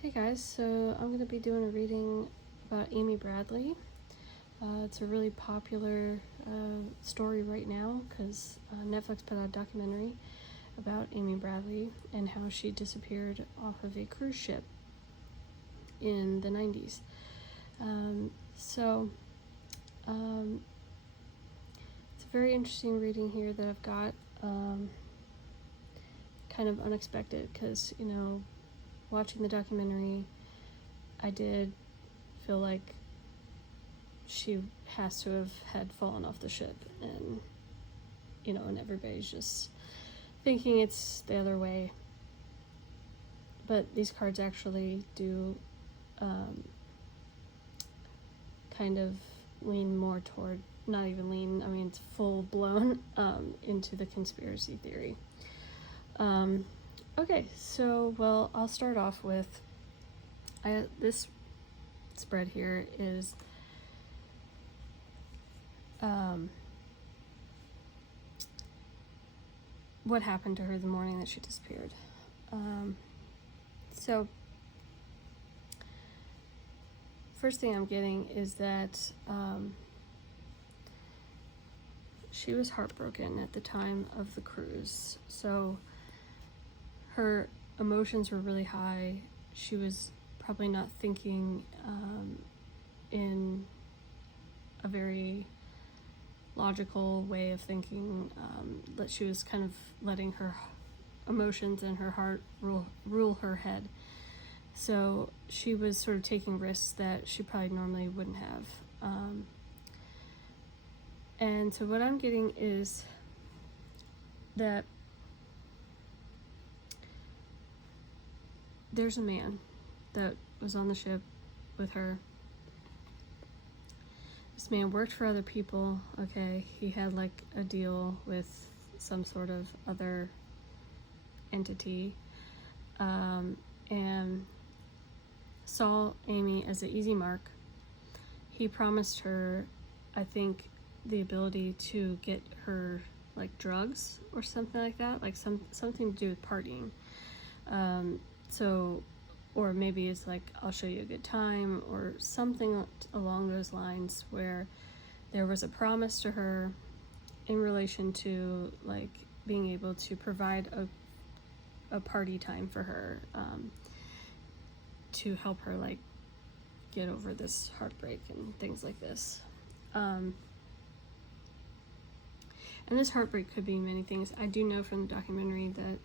Hey guys, so I'm going to be doing a reading about Amy Bradley. It's a really popular story right now because Netflix put out a documentary about Amy Bradley and how she disappeared off of a cruise ship in the 90s. It's a very interesting reading here that I've got, kind of unexpected because, watching the documentary, I did feel like she has to have had fallen off the ship, and everybody's just thinking it's the other way. But these cards actually do kind of lean more toward, not even lean, I mean it's full blown into the conspiracy theory. Okay, so I'll start off with this spread here is what happened to her the morning that she disappeared. So first thing I'm getting is that she was heartbroken at the time of the cruise. So her emotions were really high. She was probably not thinking in a very logical way of thinking, that she was kind of letting her emotions and her heart rule her head. So she was sort of taking risks that she probably normally wouldn't have. And so what I'm getting is that there's a man that was on the ship with her. This man worked for other people, okay? He had like a deal with some sort of other entity, and saw Amy as an easy mark. He promised her, I think, the ability to get her like drugs or something like that, like something to do with partying. Or maybe it's like, I'll show you a good time, or something along those lines, where there was a promise to her in relation to like being able to provide a party time for her, to help her like get over this heartbreak and things like this. And this heartbreak could be many things. I do know from the documentary that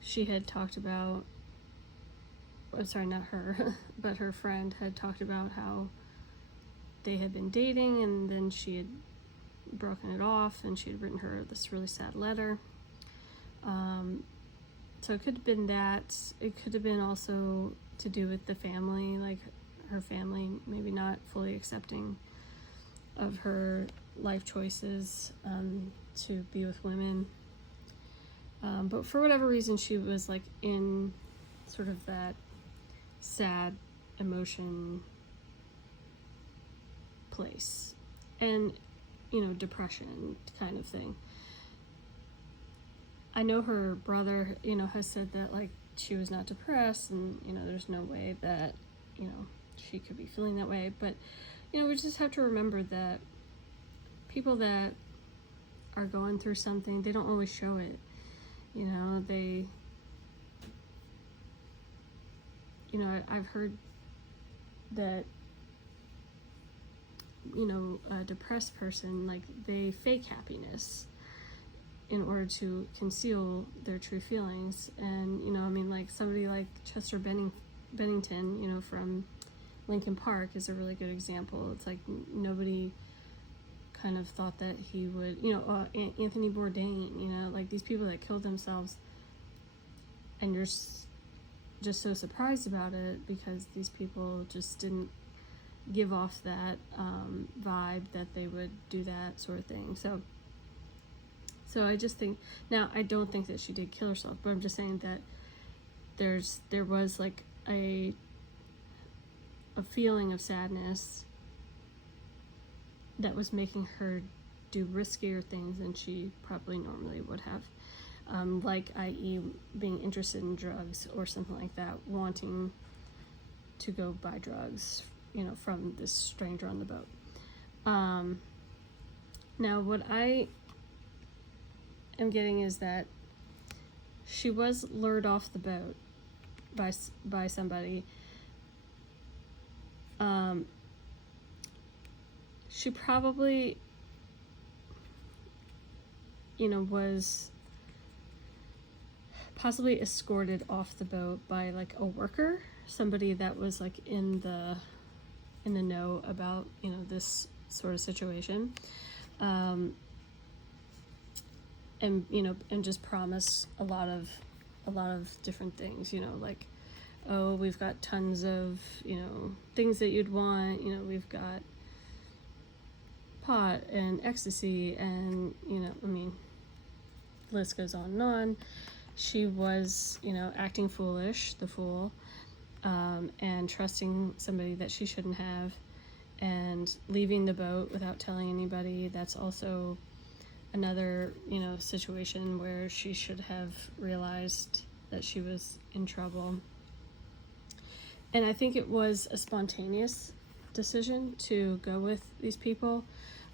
she had talked about, sorry, not her, but her friend had talked about how they had been dating, and then she had broken it off, and she had written her this really sad letter. So it could have been that. It could have been also to do with the family, like her family maybe not fully accepting of her life choices, to be with women. But for whatever reason, she was like in sort of that sad emotion place, and depression kind of thing. I know her brother has said that like she was not depressed, and there's no way that she could be feeling that way. But we just have to remember that people that are going through something, they don't always show it. I've heard that a depressed person, like, they fake happiness in order to conceal their true feelings. And like somebody like Chester Bennington, from Linkin Park, is a really good example. It's like nobody kind of thought that he would, Anthony Bourdain, like these people that killed themselves, and you're just so surprised about it because these people just didn't give off that vibe that they would do that sort of thing. So I just think, now I don't think that she did kill herself, but I'm just saying that there was like a feeling of sadness that was making her do riskier things than she probably normally would have. Like, i.e. being interested in drugs or something like that, wanting to go buy drugs, from this stranger on the boat. Now what I am getting is that she was lured off the boat by somebody. She probably, was possibly escorted off the boat by like a worker, somebody that was like in the know about, this sort of situation. And just promise a lot of different things, like, oh, we've got tons of, things that you'd want, we've got pot and ecstasy and, list goes on and on. She was, acting foolish, the fool, and trusting somebody that she shouldn't have, and leaving the boat without telling anybody. That's also another, situation where she should have realized that she was in trouble. And I think it was a spontaneous decision to go with these people.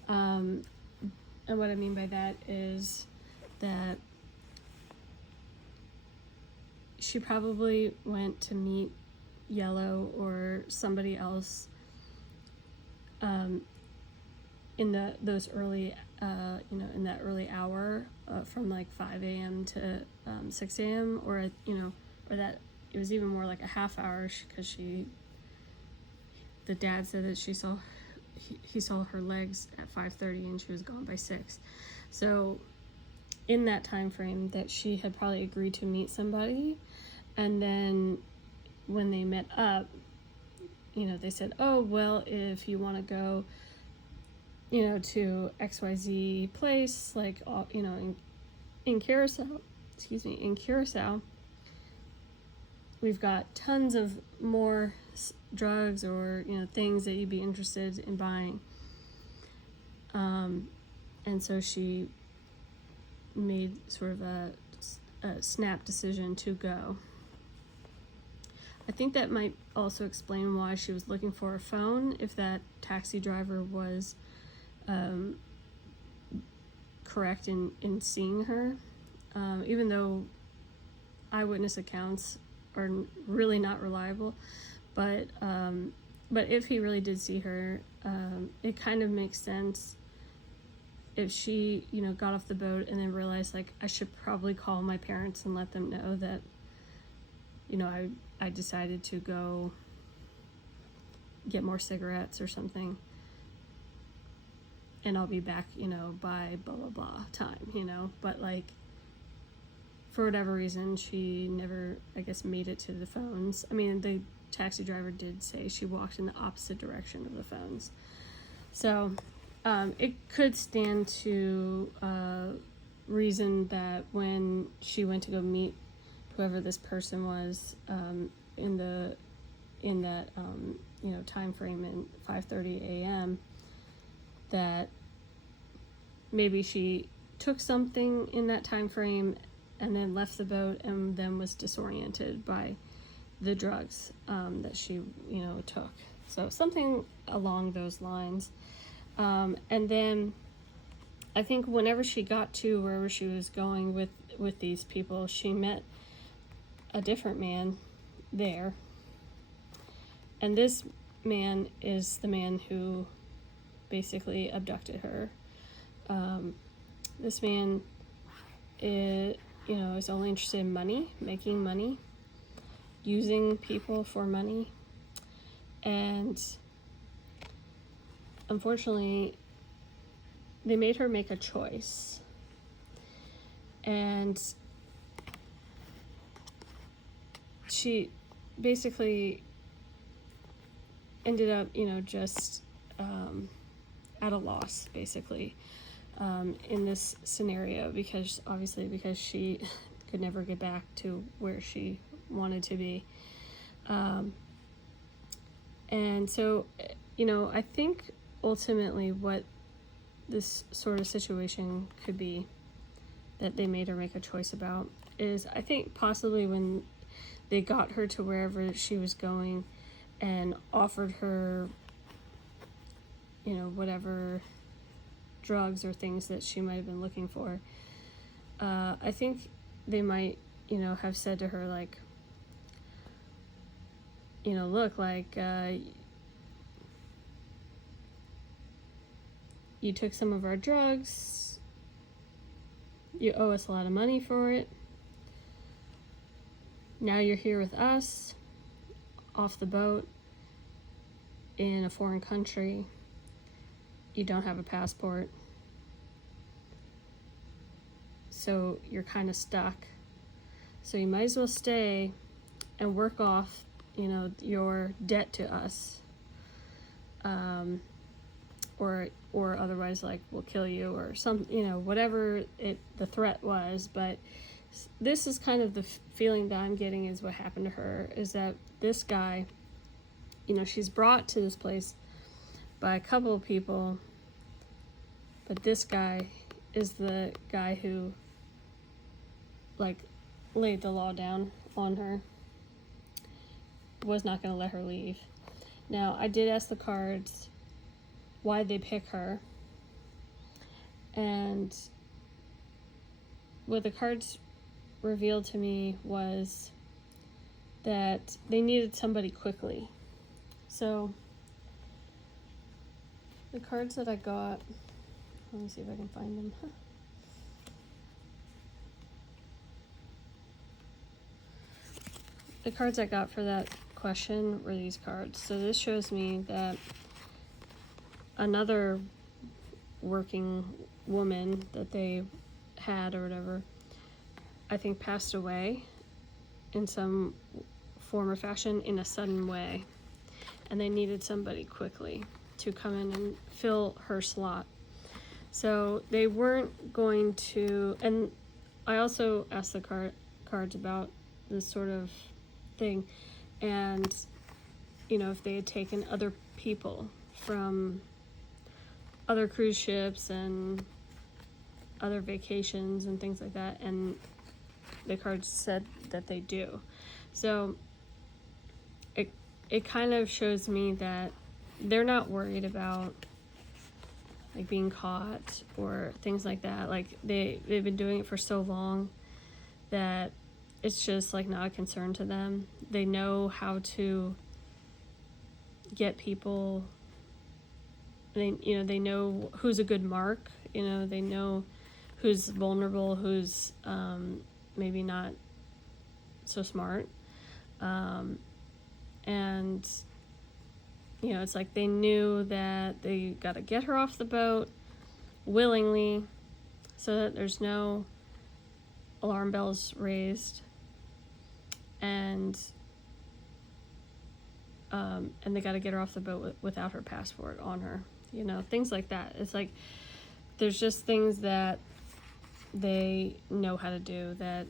And what I mean by that is that she probably went to meet Yellow or somebody else in those early, in that early hour, from like 5 a.m. to 6 a.m. or that it was even more like a half hour, because the dad said that he saw her legs at 5:30 and she was gone by 6. So in that time frame that she had probably agreed to meet somebody, and then when they met up, they said, oh, well, if you want to go, to XYZ place, like, in Curacao, we've got tons of more drugs or, things that you'd be interested in buying. And so she made sort of a snap decision to go. I think that might also explain why she was looking for a phone, if that taxi driver was correct in seeing her, even though eyewitness accounts are really not reliable. But if he really did see her, it kind of makes sense if she, got off the boat and then realized, like, I should probably call my parents and let them know that, I decided to go get more cigarettes or something, and I'll be back, by blah, blah, blah time, but like, for whatever reason, she never, I guess, made it to the phones. I mean, the taxi driver did say she walked in the opposite direction of the phones. So, it could stand to reason that when she went to go meet whoever this person was, in that time frame in 5:30 a.m., that maybe she took something in that time frame and then left the boat and then was disoriented by the drugs that she took. So something along those lines. And then I think whenever she got to wherever she was going with these people, she met a different man there. And this man is the man who basically abducted her. This man is only interested in money, making money, using people for money. And unfortunately, they made her make a choice. And she basically ended up, just at a loss, basically, in this scenario, because she could never get back to where she wanted to be. And so, I think ultimately what this sort of situation could be that they made her make a choice about is, I think possibly when they got her to wherever she was going, and offered her, you know, whatever drugs or things that she might have been looking for, I think they might, you know, have said to her, like, you know, look, like, you took some of our drugs, you owe us a lot of money for it, now you're here with us, off the boat, in a foreign country, you don't have a passport, so you're kind of stuck. So you might as well stay and work off, you know, your debt to us, or otherwise, like, we'll kill you, or some, you know, whatever the threat was. But this is kind of the feeling that I'm getting is what happened to her, is that this guy, you know, she's brought to this place by a couple of people, but this guy is the guy who, like, laid the law down on her, was not going to let her leave. Now, I did ask the cards why they pick her, and what the cards revealed to me was that they needed somebody quickly. So the cards that I got, let me see if I can find them. The cards I got for that question were these cards. So this shows me that another working woman that they had or whatever, I think passed away in some form or fashion in a sudden way, and they needed somebody quickly to come in and fill her slot. So they weren't going to, and I also asked the cards about this sort of thing, and, you know, if they had taken other people from other cruise ships and other vacations and things like that, and the cards said that they do. So it kind of shows me that they're not worried about, like, being caught or things like that. Like, they've been doing it for so long that it's just, like, not a concern to them. They know how to get people. They know who's a good mark. You know, they know who's vulnerable, who's maybe not so smart. And, you know, it's like they knew that they got to get her off the boat willingly so that there's no alarm bells raised. And they got to get her off the boat without her passport on her. You know, things like that. It's like there's just things that they know how to do that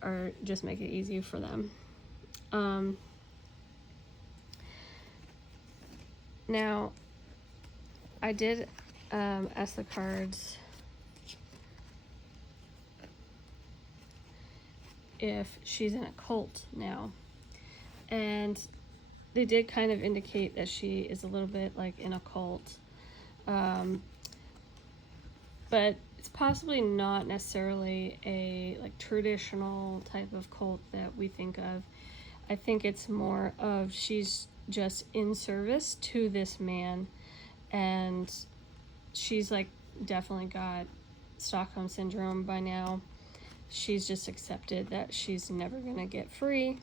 are just make it easy for them. Now, I did ask the cards if she's in a cult now, and they did kind of indicate that she is a little bit like in a cult, but it's possibly not necessarily a like traditional type of cult that we think of. I think it's more of she's just in service to this man, and she's like definitely got Stockholm syndrome by now. She's just accepted that she's never gonna get free,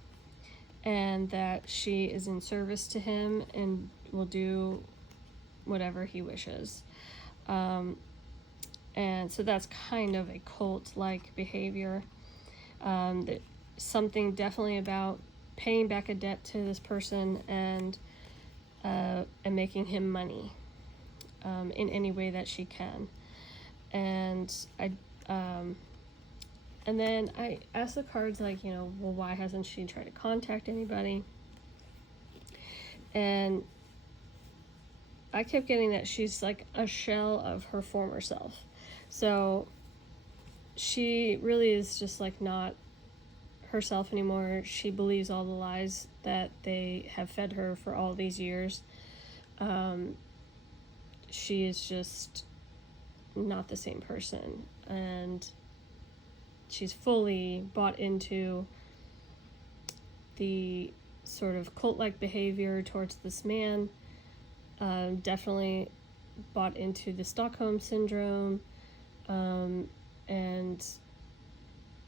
and that she is in service to him and will do whatever he wishes. And so that's kind of a cult-like behavior. That something definitely about paying back a debt to this person and making him money in any way that she can. And and then I asked the cards, like, you know, well, why hasn't she tried to contact anybody? And I kept getting that she's like a shell of her former self. So she really is just like not herself anymore. She believes all the lies that they have fed her for all these years. She is just not the same person, and she's fully bought into the sort of cult-like behavior towards this man. Definitely bought into the Stockholm syndrome, and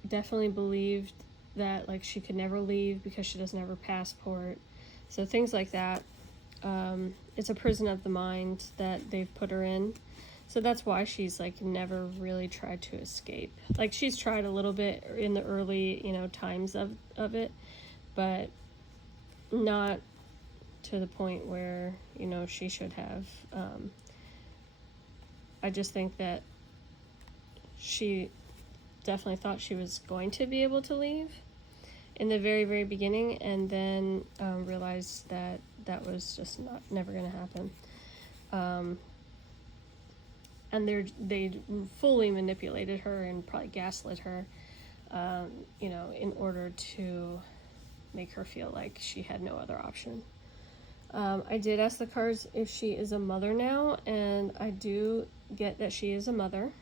definitely believed that like she could never leave because she doesn't have her passport. So things like that. It's a prison of the mind that they've put her in. So that's why she's like never really tried to escape. Like she's tried a little bit in the early, times of it, but not to the point where, she should have. I just think that she definitely thought she was going to be able to leave in the very, very beginning, and then realized that that was just never going to happen. And they fully manipulated her and probably gaslit her, in order to make her feel like she had no other option. I did ask the cards if she is a mother now, and I do get that she is a mother.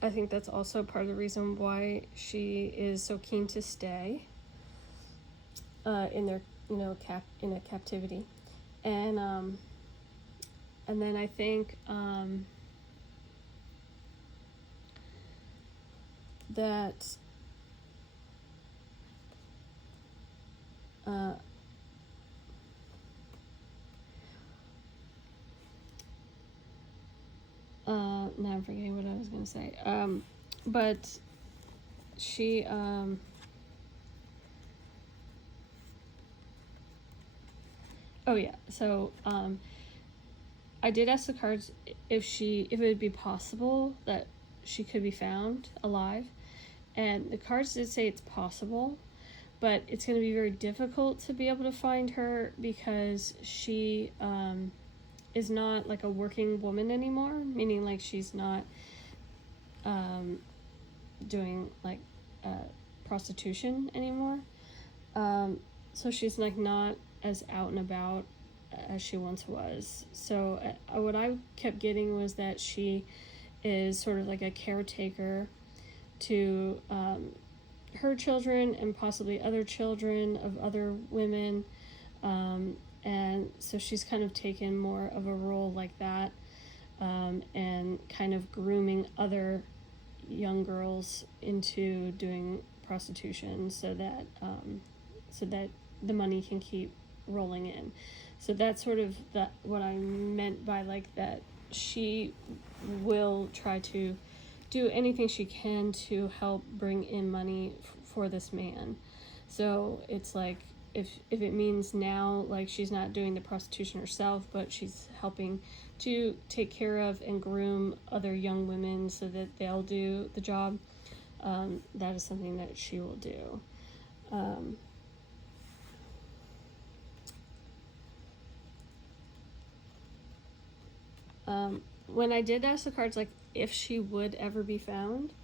I think that's also part of the reason why she is so keen to stay in their, in a captivity. And then I think that now I'm forgetting what I was going to say. But she, oh yeah, so, I did ask the cards if it would be possible that she could be found alive. And the cards did say it's possible, but it's going to be very difficult to be able to find her because she, is not like a working woman anymore, meaning like she's not doing like prostitution anymore. So she's like not as out and about as she once was. So what I kept getting was that she is sort of like a caretaker to her children and possibly other children of other women. And so she's kind of taken more of a role like that, and kind of grooming other young girls into doing prostitution so that the money can keep rolling in. So that's sort of what I meant by like that she will try to do anything she can to help bring in money for this man. So it's like if it means now like she's not doing the prostitution herself, but she's helping to take care of and groom other young women so that they'll do the job, that is something that she will do. When I did ask the cards like if she would ever be found,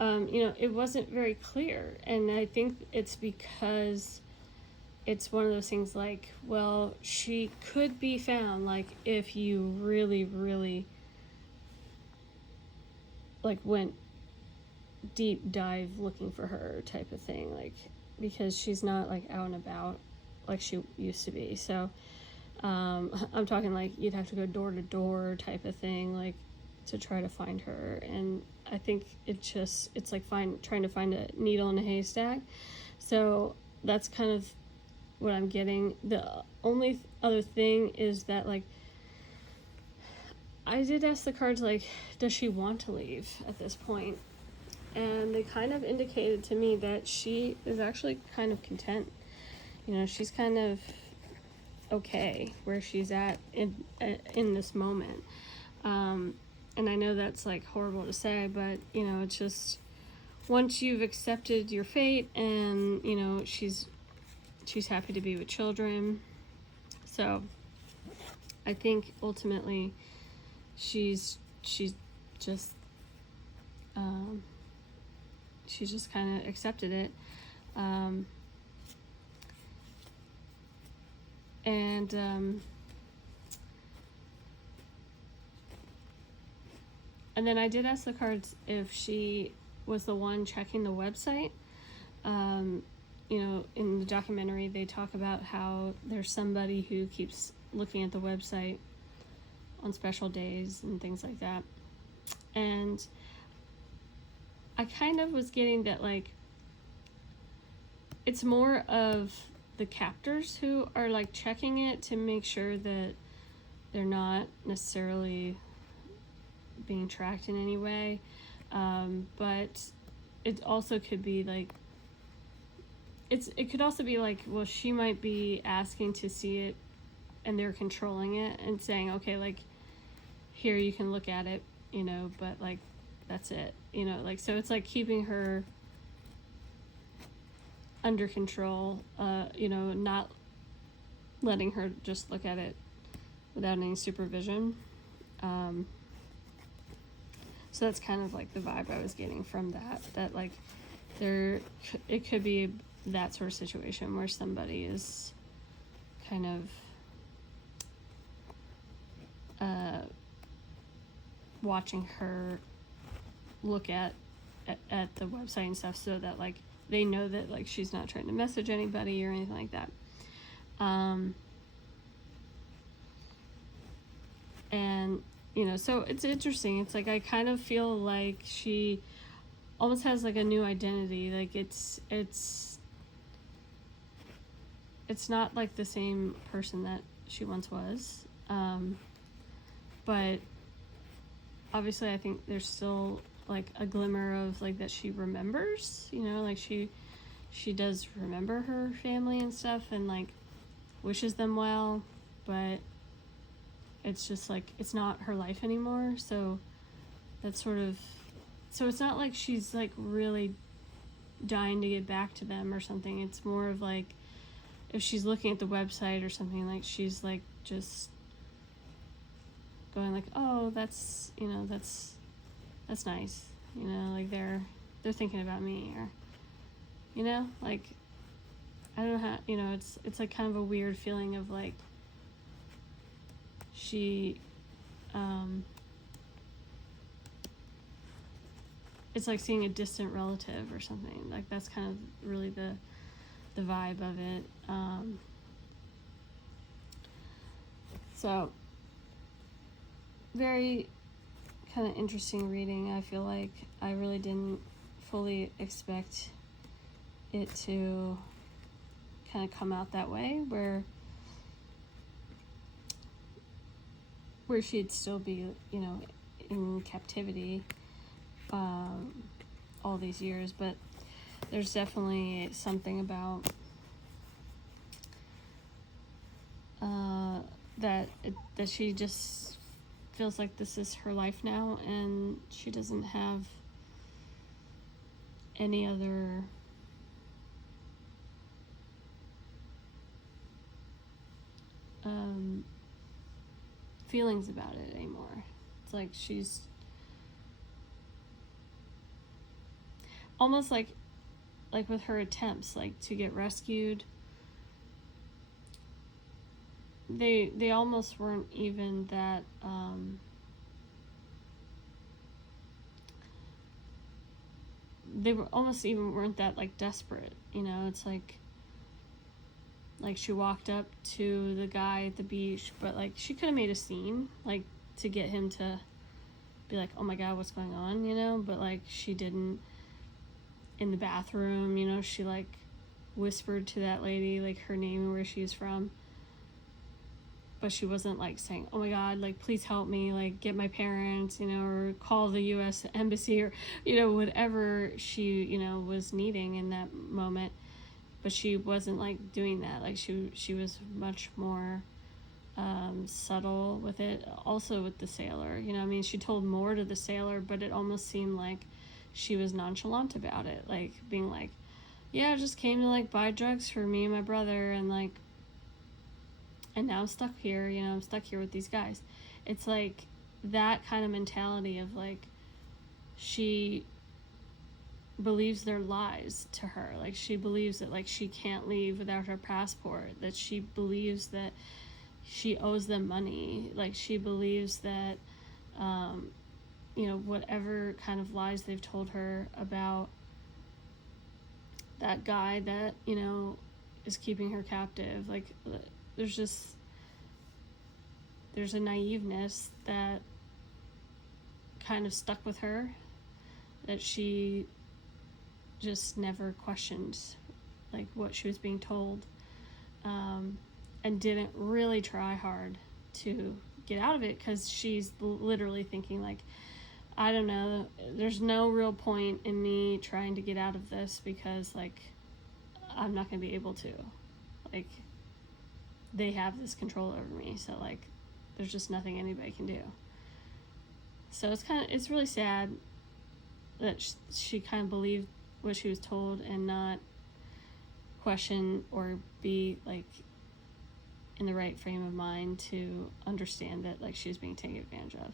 it wasn't very clear, and I think it's because it's one of those things like, well, she could be found like if you really, really like went deep dive looking for her type of thing, like because she's not like out and about like she used to be. So I'm talking like you'd have to go door to door type of thing, like to try to find her. And I think it's like trying to find a needle in a haystack. So that's kind of what I'm getting. The only other thing is that like I did ask the cards like, does she want to leave at this point? And they kind of indicated to me that she is actually kind of content. She's kind of okay where she's at in this moment. And I know that's like horrible to say, but it's just once you've accepted your fate, and she's happy to be with children. So I think ultimately she's just she just kind of accepted it. And then I did ask the cards if she was the one checking the website. In the documentary, they talk about how there's somebody who keeps looking at the website on special days and things like that. And I kind of was getting that, like, it's more of the captors who are, like, checking it to make sure that they're not necessarily being tracked in any way. But it also could be, like, it could also be like, well, she might be asking to see it and they're controlling it and saying, okay, like, here, you can look at it, but, like, that's it, like, so it's like keeping her under control, not letting her just look at it without any supervision. So that's kind of like the vibe I was getting from that like it could be that sort of situation where somebody is kind of watching her look at the website and stuff, so that, like, they know that, like, she's not trying to message anybody or anything like that. And so it's interesting. It's like I kind of feel like she almost has, like, a new identity. Like, it's not like the same person that she once was. But obviously I think there's still, like, a glimmer of, like, that she remembers, like she does remember her family and stuff, and, like, wishes them well, but it's just, like, it's not her life anymore. So that's sort of, so it's not like she's, like, really dying to get back to them or something. It's more of, like, if she's looking at the website or something, like, she's, like, just going, like, oh, that's nice, like, they're thinking about me, or, like, I don't know how, it's like kind of a weird feeling of, like, she, it's like seeing a distant relative or something. Like, that's kind of really the vibe of it. So very kind of interesting reading. I feel like I really didn't fully expect it to kind of come out that way, where she'd still be, in captivity all these years. But there's definitely something about that she just feels like this is her life now, and she doesn't have any other feelings about it anymore. It's like she's almost like with her attempts, like, to get rescued, they almost weren't even that they were almost even weren't that, like, desperate. It's like she walked up to the guy at the beach, but, like, she could have made a scene, like, to get him to be like, oh my god, what's going on, but, like, she didn't. In the bathroom, she, like, whispered to that lady, like, her name and where she's from, but she wasn't, like, saying, oh my god, like, please help me, like, get my parents, or call the U.S. Embassy, or, whatever she, was needing in that moment. But she wasn't, like, doing that. Like, she was much more subtle with it. Also with the sailor, she told more to the sailor, but it almost seemed like she was nonchalant about it, like, being like, yeah, I just came to, like, buy drugs for me and my brother, and, like, and now I'm stuck here, I'm stuck here with these guys. It's like that kind of mentality of, like, she believes their lies to her. Like, she believes that, like, she can't leave without her passport, that she believes that she owes them money, like, she believes that, you know, whatever kind of lies they've told her about that guy that, you know, is keeping her captive. Like, there's a naiveness that kind of stuck with her, that she just never questioned, like, what she was being told, and didn't really try hard to get out of it, because she's literally thinking, like, I don't know, there's no real point in me trying to get out of this, because, like, I'm not going to be able to. Like, they have this control over me, so, like, there's just nothing anybody can do. So it's really sad that she kind of believed what she was told and not question or be, like, in the right frame of mind to understand that, like, she was being taken advantage of.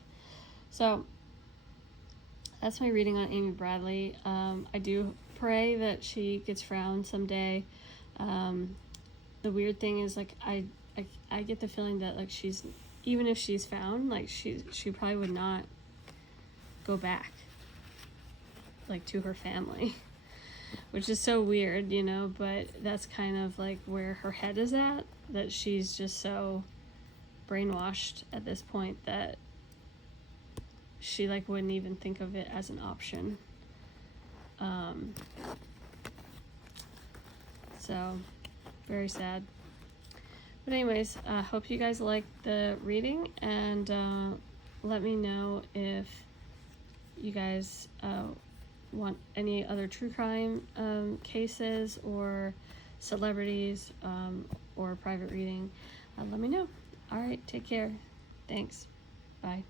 So that's my reading on Amy Bradley. I do pray that she gets found someday. The weird thing is, like, I get the feeling that, like, even if she's found, like, she probably would not go back, like, to her family, which is so weird, you know, but that's kind of, like, where her head is at, that she's just so brainwashed at this point that she, like, wouldn't even think of it as an option. So very sad. But anyways, hope you guys liked the reading, and let me know if you guys want any other true crime cases or celebrities or private reading. Let me know. All right, take care. Thanks. Bye.